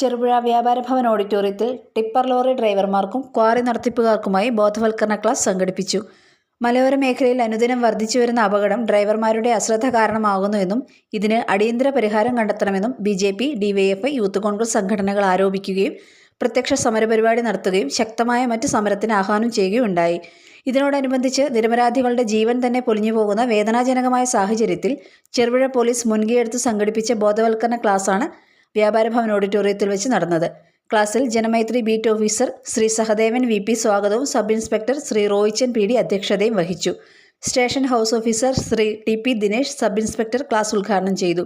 ചെറുപുഴ വ്യാപാര ഭവൻ ഓഡിറ്റോറിയത്തിൽ tipper lorry ഡ്രൈവർമാർക്കും quarry നടത്തിപ്പുകാർക്കുമായി ബോധവൽക്കരണ ക്ലാസ് സംഘടിപ്പിച്ചു. മലയോര മേഖലയിൽ അനുദിനം വർദ്ധിച്ചുവരുന്ന അപകടം ഡ്രൈവർമാരുടെ അശ്രദ്ധ കാരണമാകുന്നുവെന്നും ഇതിന് അടിയന്തര പരിഹാരം കണ്ടെത്തണമെന്നും ബി.ജെ.പി, ഡിവൈഎഫ്ഐ, യൂത്ത് കോൺഗ്രസ് സംഘടനകൾ ആരോപിക്കുകയും പ്രത്യക്ഷ സമരപരിപാടി നടത്തുകയും ശക്തമായ മറ്റ് സമരത്തിന് ആഹ്വാനം ചെയ്യുകയുണ്ടായി. ഇതിനോടനുബന്ധിച്ച് നിരപരാധികളുടെ ജീവൻ തന്നെ പൊലിഞ്ഞുപോകുന്ന വേദനാജനകമായ സാഹചര്യത്തിൽ ചെറുപുഴ പോലീസ് മുൻകൈയെടുത്ത് സംഘടിപ്പിച്ച ബോധവൽക്കരണ ക്ലാസാണ് വ്യാപാര ഭവൻ ഓഡിറ്റോറിയത്തിൽ വെച്ച് നടന്നത്. ക്ലാസ്സിൽ Janamaithri beat officer Shri Sahadevan VP. സ്വാഗതവും sub inspector Shri Roychan P D. അധ്യക്ഷതയും വഹിച്ചു. Station house officer Shri TP. Dinesh sub inspector class ഉദ്ഘാടനം ചെയ്തു.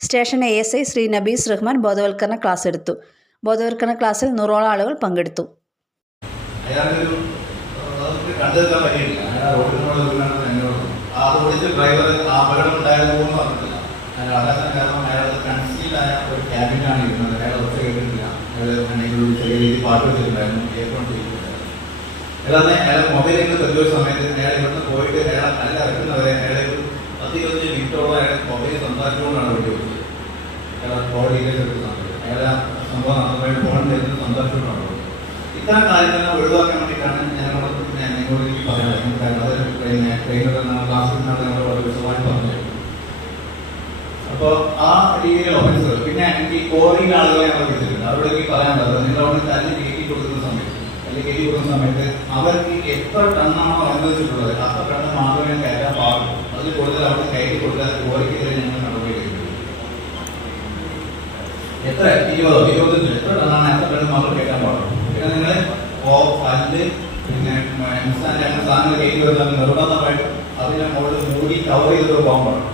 സ്റ്റേഷൻ എ.എസ്.ഐ ശ്രീ നബീസ് റഹ്മാൻ ബോധവൽക്കരണ ക്ലാസ് എടുത്തു. ബോധവൽക്കരണ ക്ലാസ്സിൽ 100ഓളം ആളുകൾ പങ്കെടുത്തു. ഒരു ക്യാബിനാണ് ഇരുന്നത്. അയാൾ ഒച്ച കേട്ടിട്ടില്ല. ചെറിയ രീതിയിൽ പാട്ട് വെച്ചിട്ടുണ്ടായിരുന്നു. കേൾക്കൊണ്ട് അല്ലാതെ അയാൾ മൊബൈലിൽ പരിശോധിച്ച സമയത്ത് അയാൾ ഇവിടുന്ന് പോയിട്ട് അയാളെ നല്ല ഇറക്കുന്നവരെ അയാളെ 10-15 മിനിറ്റോളം അയാൾ മൊബൈൽ സംസാരിച്ചുകൊണ്ടാണ് വേണ്ടി വെച്ചത്. അയാൾ കോൾ ഡീറ്റെയിൽസ് എടുക്കുന്ന സമയത്ത് അയാളെ സംഭവം നടന്നതായിട്ട് ഫോൺ ചെയ്ത് സംസാരിച്ചുകൊണ്ടാണ് പോയത്. ഇത്തരം കാര്യങ്ങളെല്ലാം ഒഴിവാക്കാൻ വേണ്ടിയിട്ടാണ് നിങ്ങളോട് എനിക്ക് പറയാനുള്ളത്. കാരണം അത് ട്രെയിനർ ക്ലാസ്സിൽ ഞങ്ങൾ വിശദമായി പറഞ്ഞു. അപ്പോൾ ആ രീതിയിൽ ഓഫീസർ പിന്നെ എനിക്ക് കോറിംഗ് ആളുകളെ ഞങ്ങൾ വിളിച്ചിട്ടുണ്ട്. അവരോട് എനിക്ക് പറയാനുള്ളത്, നിങ്ങളവിടെ തല്ലി കയറ്റി കൊടുക്കുന്ന സമയത്ത് അവർക്ക് എത്ര ടണ്ണാണോ അനുവദിച്ചിട്ടുള്ളത് അത്ര ടണ്ണ് മാത്രമേ കയറ്റാൻ പാടുള്ളൂ. അതിൽ കൂടുതൽ അവിടെ കയറ്റി കൊടുത്താൽ കോറിക്കെതിരെ ഞങ്ങൾ നടപടി എടുക്കും. എത്ര 20-25 എത്ര ടണ്ണാണ് എത്ര ടണ്ണ് മാത്രം കയറ്റാൻ പാടുള്ളൂ. പിന്നെ നിങ്ങൾ കല്ല് പിന്നെ അങ്ങനെ സാധനങ്ങൾ കയറ്റി വരുത്താൻ നിർബന്ധമായിട്ടും അതിനെ മുകളിൽ മൂടി കവർ ചെയ്തിട്ട് പോകാൻ പാടുള്ളൂ.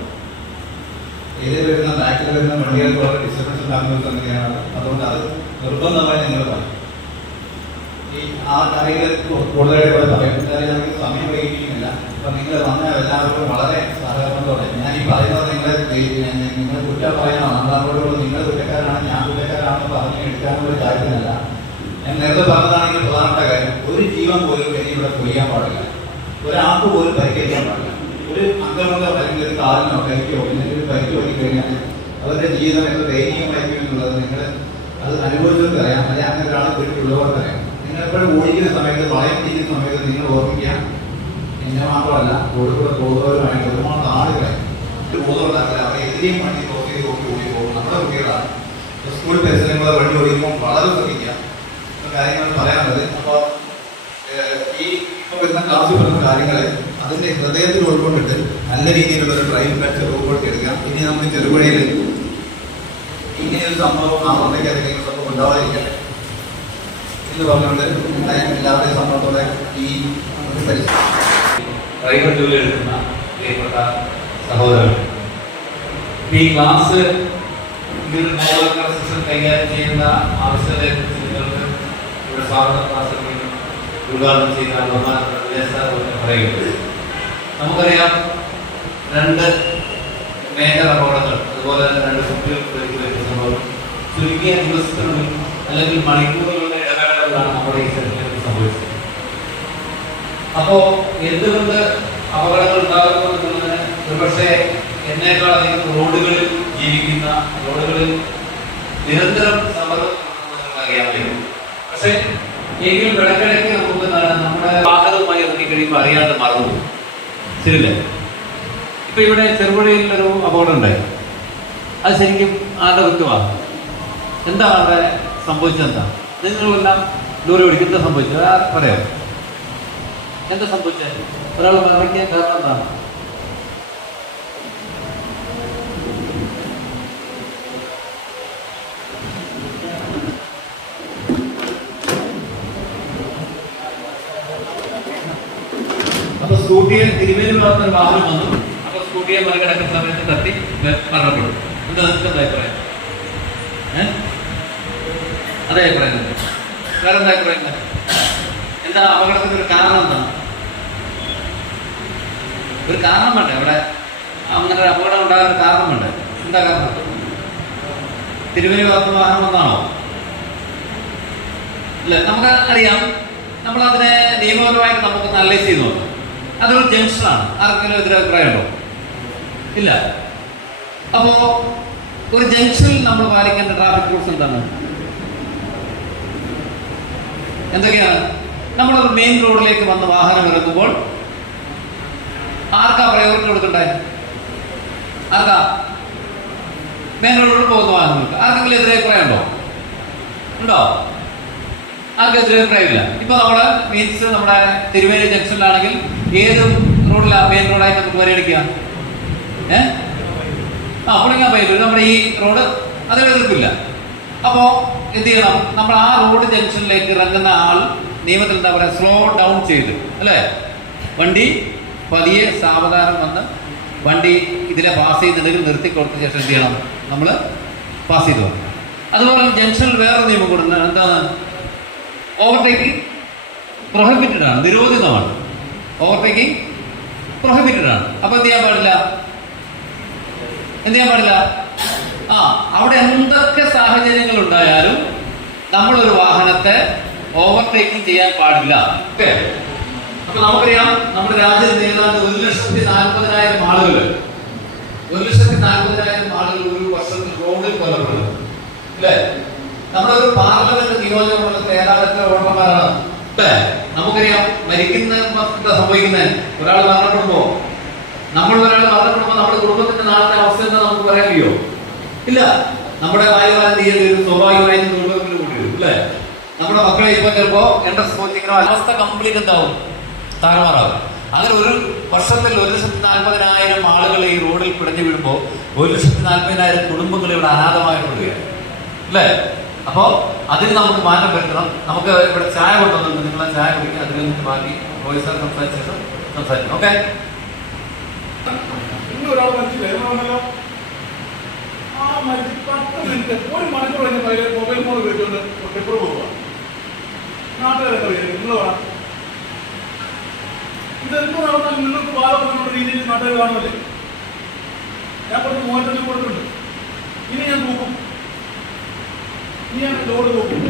ഇതിൽ വരുന്ന ബാക്കിൽ വരുന്ന വണ്ടികൾക്ക് വളരെ ഡിസ്റ്റർബൻസ് ഉണ്ടാകുന്ന സംഗതിയാണ്. അതുകൊണ്ട് അത് നിർബന്ധമായി നിങ്ങൾ പറയും. ഈ ആ കാര്യങ്ങൾ കൂടുതലായിട്ട് ഇവിടെ പറയും. ഞങ്ങൾക്ക് സമയം വൈകിക്കുന്നില്ല. അപ്പൊ നിങ്ങൾ വന്ന എല്ലാവർക്കും വളരെ സഹകരണത്തോടെ ഞാൻ ഈ പറയുന്നത് നിങ്ങൾ കുറ്റം പറയാനാണ്. നമ്മളോട് നിങ്ങൾ കുറ്റക്കാരാണ് ഞാൻ കുറ്റക്കാരാണെന്ന് പറഞ്ഞ് എടുക്കാനുള്ള കാര്യത്തിനല്ല. ഞാൻ നേരത്തെ പറഞ്ഞതാണെങ്കിൽ പ്രധാനപ്പെട്ട കാര്യം, ഒരു ജീവൻ പോലും ഇനി ഇവിടെ പൊയ്യാൻ പാടില്ല. ഒരാൾക്ക് പോലും പരിഹരിക്കാൻ പാടില്ല. ഒരു അംഗമോ അല്ലെങ്കിൽ ഒരു കാലിനോ കൈക്കോ എന്തെങ്കിലും പരിക്ക് പറ്റി കഴിഞ്ഞാൽ അവരുടെ ജീവിതം എത്ര ദയനീയമായിരിക്കും എന്നുള്ളത് നിങ്ങൾ അത് അനുഭവിച്ചവർക്ക് അറിയാം. അല്ലെങ്കിൽ അങ്ങനെ ഒരാളെ വീട്ടിലുള്ളവർക്ക് അറിയാം. നിങ്ങൾ എപ്പോഴും ഓടിക്കുന്ന സമയത്ത് വളയം ചെയ്യുന്ന സമയത്ത് നിങ്ങൾ ഓർമ്മിക്കാം, എന്നെ മാത്രമല്ല കൂടെ പോകുന്നവരുമായിട്ട് ഒരുപാട് ആളുകളെ ബോധമുണ്ടാക്കില്ല. അവരെ എതിരെയും വണ്ടി ക്രോസ് ചെയ്ത് ഓടി പോകും. നമ്മുടെ കുട്ടികളാണ്. സ്കൂൾ ബസ്സിലെ വണ്ടി ഓടിക്കുമ്പോൾ വളരെ ശ്രദ്ധിക്കാം. കാര്യങ്ങൾ പറയാനുള്ളത്. അപ്പോൾ ഈ ഇപ്പോൾ വരുന്ന ക്ലാസ്സിൽ വരുന്ന കാര്യങ്ങളെ അതിന്റെ ഹൃദയത്തിൽ ഉൾക്കൊണ്ടിട്ട് നല്ല രീതിയിലുള്ള ഒരു ഡ്രൈവിംഗ് കൾച്ചർ ഉൾപ്പെടുത്തിയെടുക്കാം. ഇനി നമുക്ക് ചെറുപുഴയിൽ ഇങ്ങനെയൊരു സംഭവം ആവുന്നേക്ക് എന്തെങ്കിലും സംഭവം ഉണ്ടാവാതിരിക്കട്ടെ എന്ന് പറഞ്ഞുകൊണ്ട് എല്ലാവരുടെയും സമ്മതത്തോടെ ഈ ഡ്രൈവർ ജോലി എടുക്കുന്ന പ്രിയപ്പെട്ട സഹോദരങ്ങൾ, ഈ ക്ലാസ് കൈകാര്യം ചെയ്യുന്ന ആവശ്യകതയെക്കുറിച്ച് നിങ്ങൾക്ക് ഇവിടെ സ്വാഗത ക്ലാസ് ഉദ്ഘാടനം ചെയ്യുന്ന ബഹുമാനപ്പെട്ട പറയുന്നത്, നമുക്കറിയാം 2 മേജർ അപകടങ്ങൾ, അതുപോലെ 2 കുട്ടികൾക്ക് പരിക്ക് വരുന്ന സംഭവം ചുരുങ്ങിയ ദിവസത്തിനുള്ളിൽ അല്ലെങ്കിൽ മണിക്കൂറുകളുടെ ഇടവേളകളിലാണ് നമ്മുടെ ഈ സ്ഥലത്ത് സംഭവിച്ചത്. അപ്പോൾ എന്തുകൊണ്ട് അപകടങ്ങൾ ഉണ്ടാകുന്നു എന്നുള്ളതിന് ഒരുപക്ഷെ എന്നേക്കാളധികം റോഡുകളിൽ ജീവിക്കുന്ന, റോഡുകളിൽ നിരന്തരം സമ്മർദ്ദം അറിയാൻ കഴിയും. പക്ഷേ എങ്കിലും ഇടയ്ക്കിടയ്ക്ക് നമുക്ക് നമ്മുടെ വാഹനവുമായി ഇറങ്ങി കഴിയുമ്പോൾ അറിയാതെ മറന്നു. ശരിയല്ലേ? ഇപ്പൊ ഇവിടെ ചെറുപുഴയിലൊരു അപകടം ഉണ്ടായി. അത് ശരിക്കും ആരുടെ കുറ്റമാണ്? എന്താ അവിടെ സംഭവിച്ചത്? എന്താ നിങ്ങളെല്ലാം ലോറി ഓടിക്കും? എന്താ സംഭവിച്ചത്? പറയാം. എന്താ സംഭവിച്ചത്? ഒരാൾ മരണയ്ക്കാൻ കാരണം എന്താണ്? അപ്പൊ സ്കൂട്ടിയെ തിരുവേലി ഭാഗത്തൊരു വാഹനം വന്നു. അപ്പൊ സ്കൂട്ടിയെ മറികടക്കുന്ന സമയത്ത് തട്ടി മരണപ്പെടും. എന്താ നിങ്ങൾക്ക് അഭിപ്രായം? അതേ അഭിപ്രായം. വേറെ എന്താ അഭിപ്രായം? എന്താ അപകടത്തിന്റെ ഒരു കാരണം? എന്താണ് ഒരു കാരണം വേണ്ടേ? അവിടെ അങ്ങനെ ഒരു അപകടം ഉണ്ടാകാൻ ഒരു കാരണം വേണ്ടേ? എന്താ കാരണം? തിരുവേലി ഭാഗത്ത് വാഹനം വന്നാണോ? ഇല്ല, നമുക്ക് അറിയാം. നമ്മളതിനെ നിയമപരമായിട്ട് നമുക്ക് അനലൈസ് ചെയ്ത് നോക്കാം. അതൊരു ജംഗ്ഷനാണ്. ആർക്കെങ്കിലും എതിരഭിപ്രായമുണ്ടോ? ഇല്ല. അപ്പോൾ ഒരു ജംഗ്ഷനിൽ നമ്മൾ പാലിക്കേണ്ട ട്രാഫിക് റൂൾസ് എന്താണ്? എന്തൊക്കെയാണ്? നമ്മളൊരു മെയിൻ റോഡിലേക്ക് വന്ന് വാഹനം ഇറങ്ങുമ്പോൾ ആർക്കാ പ്രയോറിറ്റി കൊടുക്കണ്ടേ? ആർക്കാ? മെയിൻ റോഡിൽ പോകുന്ന വാഹനങ്ങൾക്ക്. ആർക്കെങ്കിലും എതിരഭിപ്രായം ഉണ്ടോ? ആർക്കും എതിരഭിപ്രായമില്ല. ഇപ്പൊ നമ്മുടെ മീൻസ് നമ്മുടെ തിരുവേലി ജംഗ്ഷനിലാണെങ്കിൽ ഏത് റോഡിലാണ് മെയിൻ റോഡായി നമുക്ക് പരിഗണിക്കുക? പുളിങ്ങാ പയ്യന്നൂർ നമ്മുടെ ഈ റോഡ് അതിൽ എതിർപ്പില്ല. അപ്പോ എന്ത് ചെയ്യണം? നമ്മൾ ആ റോഡ് ജംഗ്ഷനിലേക്ക് ഇറങ്ങുന്ന ആൾ നിയമത്തിൽ എന്താ പറയുക, സ്ലോ ഡൗൺ ചെയ്ത്, അല്ലേ? വണ്ടി പതിയെ സാവധാനം വന്ന് വണ്ടി ഇതിലെ പാസ് ചെയ്യുന്നുണ്ടെങ്കിൽ നിർത്തി കൊടുത്ത ശേഷം എന്ത് ചെയ്യണം? നമ്മൾ പാസ് ചെയ്ത് പോകണം. അതുപോലെ ജംഗ്ഷനിൽ വേറെ നിയമം കൊടുക്കുന്നത് എന്താണ്? ഓവർടേക്കിംഗ് പ്രൊഹിബിറ്റഡ് ആണ്, നിരോധിതമാണ്. ഓവർടേക്കിംഗ് പ്രൊഹിബിറ്റഡ് ആണ്. അപ്പൊ എന്ത് ചെയ്യാൻ പാടില്ല? അവിടെ എന്തൊക്കെ സാഹചര്യങ്ങൾ ഉണ്ടായാലും നമ്മളൊരു വാഹനത്തെ ഓവർടേക്കിംഗ് ചെയ്യാൻ പാടില്ല. ഓക്കെ. അപ്പൊ നമുക്കറിയാം നമ്മുടെ രാജ്യത്ത് ഏതാണ്ട് 1,40,000 ആളുകൾ 1,40,000 ആളുകൾ ഒരു വർഷത്തിൽ റോഡിൽ കൊല്ലപ്പെടുന്നു, അല്ലേ? നമ്മുടെ ഒരു പാർലമെന്റ് നിയോജക മണ്ഡലത്തിൽ ഏതാണ്ട് വോട്ടർമാരാണ്, അല്ലേ? നമുക്കറിയാം സംഭവിക്കുന്നത് ഒരാൾ മരണപ്പെടുമ്പോ നമ്മുടെ കുടുംബത്തിന്റെ നാളത്തെ അവസ്ഥ എന്താ നമുക്ക് പറയാൻ കഴിയോ? ഇല്ല. നമ്മുടെ കാര്യം തീയതി സ്വാഭാവികമായും കുടുംബത്തിൽ കൂട്ടിവരും, അല്ലേ? നമ്മുടെ മക്കളെ ഇപ്പൊ ചിലപ്പോ എൻട്രൻസ് കോച്ചിങ്ങിനോ അവസ്ഥ കംപ്ലീറ്റ് എന്താവും? താറുമാറാവും. അങ്ങനെ ഒരു വർഷത്തിൽ 1,40,000 ആളുകൾ ഈ റോഡിൽ പിടഞ്ഞു വീഴുമ്പോൾ 1,40,000 കുടുംബങ്ങൾ ഇവിടെ അനാഥമായിട്ടുള്ളതാണ്, അല്ലേ? അപ്പോ അതിന് നമുക്ക് മാറ്റം വരുത്തണം. നമുക്ക് ഇവിടെ ചായ കൊണ്ടുവന്നു, നിങ്ങളെ ചായ കുടിക്കുക. അതിൽ നിന്ന് ബാക്കി വോയിസ് സംസാരിച്ച ശേഷം സംസാരിക്കണം. ഓക്കെ. ഒരാൾ മരിച്ചില്ലോ, ആ മരിച്ച് 10 മിനിറ്റ് 1 മണിക്കൂർ കഴിഞ്ഞ മൊബൈൽ ഫോൺ ഉപയോഗിച്ചുകൊണ്ട് ടിപ്പർ പോവുക. നാട്ടുകാരൊക്കെ അറിയാം. നിങ്ങൾ വേണം ഇതെന്തോ നടന്നാൽ നിങ്ങൾക്ക് ബാധപ്പെടുന്ന രീതിയിൽ നാട്ടുകാർ കാണുമല്ലേ? ഞാൻ കുറച്ച് 35 കൊടുത്തിട്ടുണ്ട്. ഇനി ഞാൻ തൂക്കും. ഇനി ഞാൻ ലോഡ് തൂക്കും.